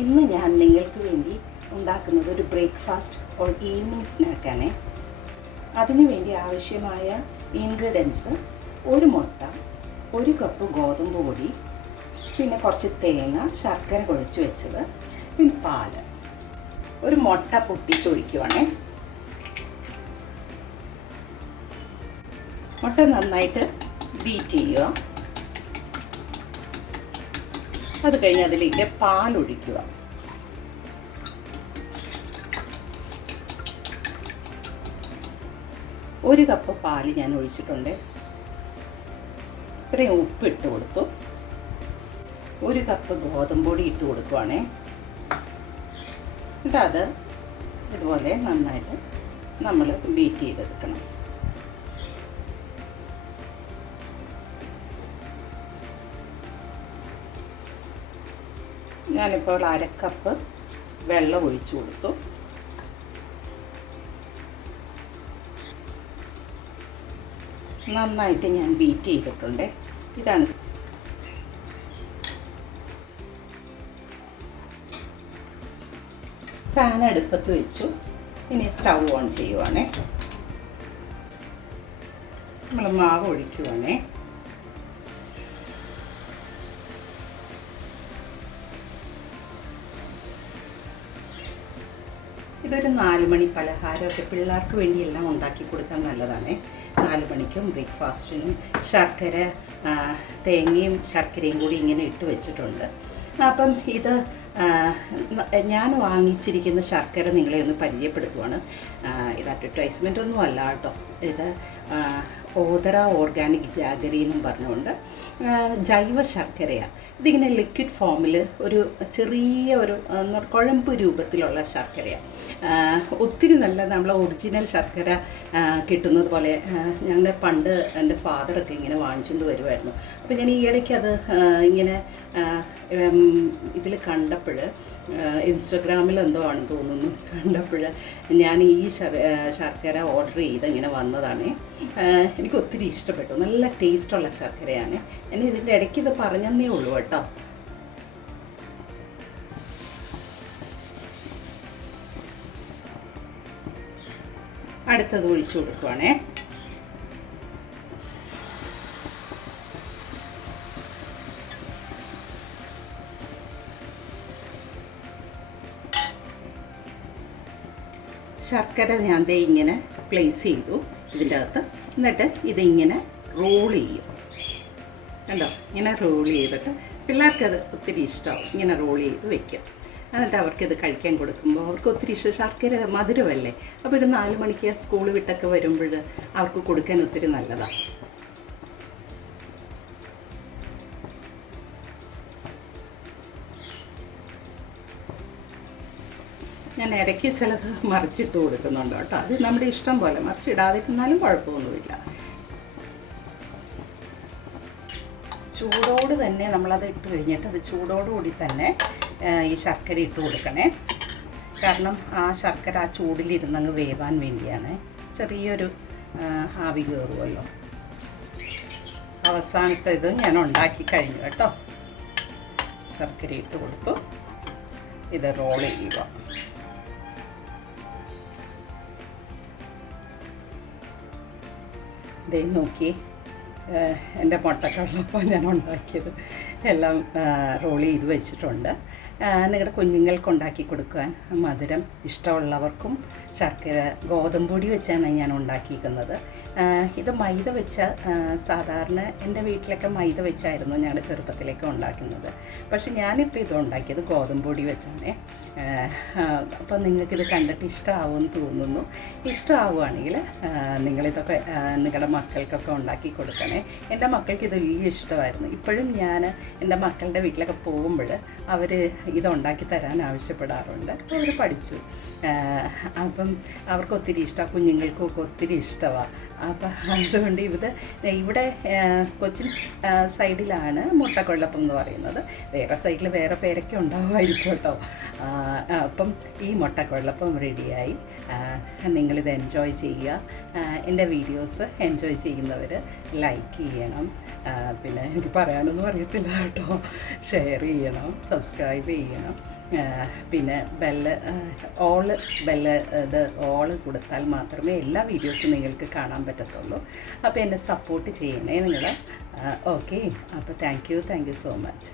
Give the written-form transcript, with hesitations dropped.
ഇന്ന് ഞാൻ നിങ്ങൾക്ക് വേണ്ടി ഉണ്ടാക്കുന്നത് ഒരു ബ്രേക്ക്ഫാസ്റ്റ് ഓർ ഈവനിങ് സ്നാക്കാണ്. അതിനു വേണ്ടി ആവശ്യമായ ഇൻഗ്രീഡിയൻസ്: ഒരു മുട്ട, ഒരു കപ്പ് ഗോതമ്പ് പൊടി, പിന്നെ കുറച്ച് തേങ്ങ, ശർക്കര കുഴച്ച് വെച്ചത്, പിന്നെ പാല്. ഒരു മുട്ട പൊട്ടിച്ചൊഴിക്കുവാണേ. മുട്ട നന്നായിട്ട് ബീറ്റ് ചെയ്യുക. അത് കഴിഞ്ഞ് അതിലേക്ക് പാലൊഴിക്കുക. ഒരു കപ്പ് പാല് ഞാൻ ഒഴിച്ചിട്ടുണ്ട്. ഇത്രയും ഉപ്പ് ഇട്ട് കൊടുത്തു. ഒരു കപ്പ് ഗോതമ്പ് പൊടി ഇട്ട് കൊടുക്കുവാണേ. എന്നിട്ട് അത് ഇതുപോലെ നന്നായിട്ട് നമ്മൾ ബീറ്റ് ചെയ്തെടുക്കണം. ഞാനിപ്പോൾ അരക്കപ്പ് വെള്ളം ഒഴിച്ചു കൊടുത്തു. നന്നായിട്ട് ഞാൻ ബീറ്റ് ചെയ്തിട്ടുണ്ട്. ഇതാണ് പാൻ അടുപ്പത്ത് വെച്ചു. ഇനി സ്റ്റൗ ഓൺ ചെയ്യുവാണേ. നമ്മൾ മാവ് ഒഴിക്കുവാണേ. ഇതൊരു 4 മണി പലഹാരമൊക്കെ പിള്ളേർക്ക് വേണ്ടിയെല്ലാം ഉണ്ടാക്കി കൊടുക്കാൻ നല്ലതാണ്. 4 മണിക്കും ബ്രേക്ക്ഫാസ്റ്റിനും ശർക്കര, തേങ്ങയും ശർക്കരയും കൂടി ഇങ്ങനെ ഇട്ട് വെച്ചിട്ടുണ്ട്. അപ്പം ഇത് ഞാൻ വാങ്ങിച്ചിരിക്കുന്ന ശർക്കര നിങ്ങളെ ഒന്ന് പരിചയപ്പെടുത്തുവാണ്. ഇത് അഡ്വർടൈസ്മെൻ്റ് ഒന്നും അല്ല കേട്ടോ. ഇത് ഓതറ ഓർഗാനിക് ജാഗരി എന്നും പറഞ്ഞുകൊണ്ട് ജൈവ ശർക്കരയാണ്. ഇതിങ്ങനെ ലിക്വിഡ് ഫോമിൽ ഒരു ചെറിയ ഒരു കുഴമ്പ് രൂപത്തിലുള്ള ശർക്കരയാണ്. ഒത്തിരി നല്ല നമ്മളെ ഒറിജിനൽ ശർക്കര കിട്ടുന്നത് പോലെ ഞങ്ങളുടെ പണ്ട് എൻ്റെ ഫാദറൊക്കെ ഇങ്ങനെ വാങ്ങിച്ചുകൊണ്ട് വരുമായിരുന്നു. അപ്പോൾ ഞാൻ ഈ ഇടയ്ക്ക് അത് ഇങ്ങനെ ഇതിൽ കണ്ടപ്പോൾ, ഇൻസ്റ്റഗ്രാമിൽ എന്തോ ആണെന്ന് തോന്നുന്നു, കണ്ടപ്പോൾ ഞാൻ ഈ ശർക്കര ഓർഡർ ചെയ്ത് ഇങ്ങനെ വന്നതാണ്. എനിക്ക് ഒത്തിരി ഇഷ്ടപ്പെട്ടു. നല്ല ടേസ്റ്റുള്ള ശർക്കരയാണ്. ഞാൻ ഇതിൻ്റെ ഇടയ്ക്ക് ഇത് പറഞ്ഞതേ ഉള്ളൂ കേട്ടോ. അടുത്തത് ഒഴിച്ചു കൊടുക്കുവാണേ. ശർക്കര ഞാൻ ദേ ഇങ്ങനെ പ്ലേസ് ചെയ്തു ഇതിൻ്റെ അകത്ത്. എന്നിട്ട് ഇതിങ്ങനെ റോൾ ചെയ്യും. കണ്ടോ, ഇങ്ങനെ റോൾ ചെയ്തിട്ട് പിള്ളേർക്കത് ഒത്തിരി ഇഷ്ടമാവും. ഇങ്ങനെ റോൾ ചെയ്ത് വെക്കും. എന്നിട്ട് അവർക്കിത് കഴിക്കാൻ കൊടുക്കുമ്പോൾ അവർക്ക് ഒത്തിരി ഇഷ്ടം. ശർക്കര മധുരമല്ലേ. അപ്പോൾ ഒരു 4 മണിക്ക് സ്കൂൾ വിട്ടൊക്കെ വരുമ്പോൾ അവർക്ക് കൊടുക്കാൻ ഒത്തിരി നല്ലതാണ്. ഞാൻ ഇടയ്ക്ക് ചിലത് മറിച്ചിട്ട് കൊടുക്കുന്നുണ്ട് കേട്ടോ. അത് നമ്മുടെ ഇഷ്ടം പോലെ, മറിച്ചിടാതിരുന്നാലും കുഴപ്പമൊന്നുമില്ല. ചൂടോട് തന്നെ നമ്മളത് ഇട്ട് കഴിഞ്ഞിട്ട് അത് ചൂടോടുകൂടി തന്നെ ഈ ശർക്കര ഇട്ട് കൊടുക്കണേ. കാരണം ആ ശർക്കര ആ ചൂടിലിരുന്നങ്ങ് വേവാൻ വേണ്ടിയാണ്. ചെറിയൊരു ആവി കയറുമല്ലോ. അവസാനത്തെ ഇതും ഞാൻ ഉണ്ടാക്കി കഴിഞ്ഞു കേട്ടോ. ശർക്കര ഇട്ട് കൊടുത്തു. ഇത് റോൾ ചെയ്യുക. ദേ നോക്കി, എൻ്റെ മുട്ടക്കടലപ്പം ഞാൻ ഉണ്ടാക്കിയത് എല്ലാം റോൾ ചെയ്ത് വെച്ചിട്ടുണ്ട്. നിങ്ങളുടെ കുഞ്ഞുങ്ങൾക്ക് ഉണ്ടാക്കി കൊടുക്കാൻ, മധുരം ഇഷ്ടമുള്ളവർക്കും ശർക്കര ഗോതമ്പ് പൊടി വെച്ചാണ് ഞാൻ ഉണ്ടാക്കിയിരിക്കുന്നത്. ഇത് മൈദ വെച്ച, സാധാരണ എൻ്റെ വീട്ടിലൊക്കെ മൈദ വെച്ചായിരുന്നു ഞങ്ങളുടെ ചെറുപ്പത്തിലേക്ക് ഉണ്ടാക്കുന്നത്. പക്ഷെ ഞാനിപ്പോൾ ഇത് ഉണ്ടാക്കിയത് ഗോതമ്പ് പൊടി വെച്ചാണ്. അപ്പോൾ നിങ്ങൾക്കിത് കണ്ടിട്ട് ഇഷ്ടമാവുമെന്ന് തോന്നുന്നു. ഇഷ്ടമാവുകയാണെങ്കിൽ നിങ്ങളിതൊക്കെ നിങ്ങളുടെ മക്കൾക്കൊക്കെ ഉണ്ടാക്കി കൊടുക്കണേ. എൻ്റെ മക്കൾക്ക് ഇത് വലിയ ഇഷ്ടമായിരുന്നു. ഇപ്പോഴും ഞാൻ എൻ്റെ മക്കളുടെ വീട്ടിലൊക്കെ പോകുമ്പോൾ അവർ ഇതുണ്ടാക്കി തരാൻ ആവശ്യപ്പെടാറുണ്ട്. അപ്പോൾ അവർ പഠിച്ചു. അപ്പം അവർക്ക് ഒത്തിരി ഇഷ്ടമാണ്, കുഞ്ഞുങ്ങൾക്കൊക്കെ ഒത്തിരി ഇഷ്ടമാണ്. അപ്പം അതുകൊണ്ട് ഇവിടെ കൊച്ചിൻ സൈഡിലാണ് മുട്ടക്കൊള്ളപ്പം എന്ന് പറയുന്നത്. വേറെ സൈഡിൽ വേറെ പേരൊക്കെ ഉണ്ടാവുമായിരിക്കും കേട്ടോ. അപ്പം ഈ മുട്ടക്കൊള്ളപ്പം റെഡിയായി. നിങ്ങളിത് എൻജോയ് ചെയ്യുക. എൻ്റെ വീഡിയോസ് എൻജോയ് ചെയ്യുന്നവർ ലൈക്ക് ചെയ്യണം. പിന്നെ എനിക്ക് പറയാനൊന്നും അറിയത്തില്ല കേട്ടോ. ഷെയർ ചെയ്യണം, സബ്സ്ക്രൈബ് ചെയ്യണം. പിന്നെ ഓള് കൊടുത്താൽ മാത്രമേ എല്ലാ വീഡിയോസും നിങ്ങൾക്ക് കാണാൻ പറ്റത്തുള്ളൂ. അപ്പോൾ എന്നെ സപ്പോർട്ട് ചെയ്യണേ നിങ്ങൾ. ഓക്കെ, അപ്പോൾ താങ്ക് യു സോ മച്ച്.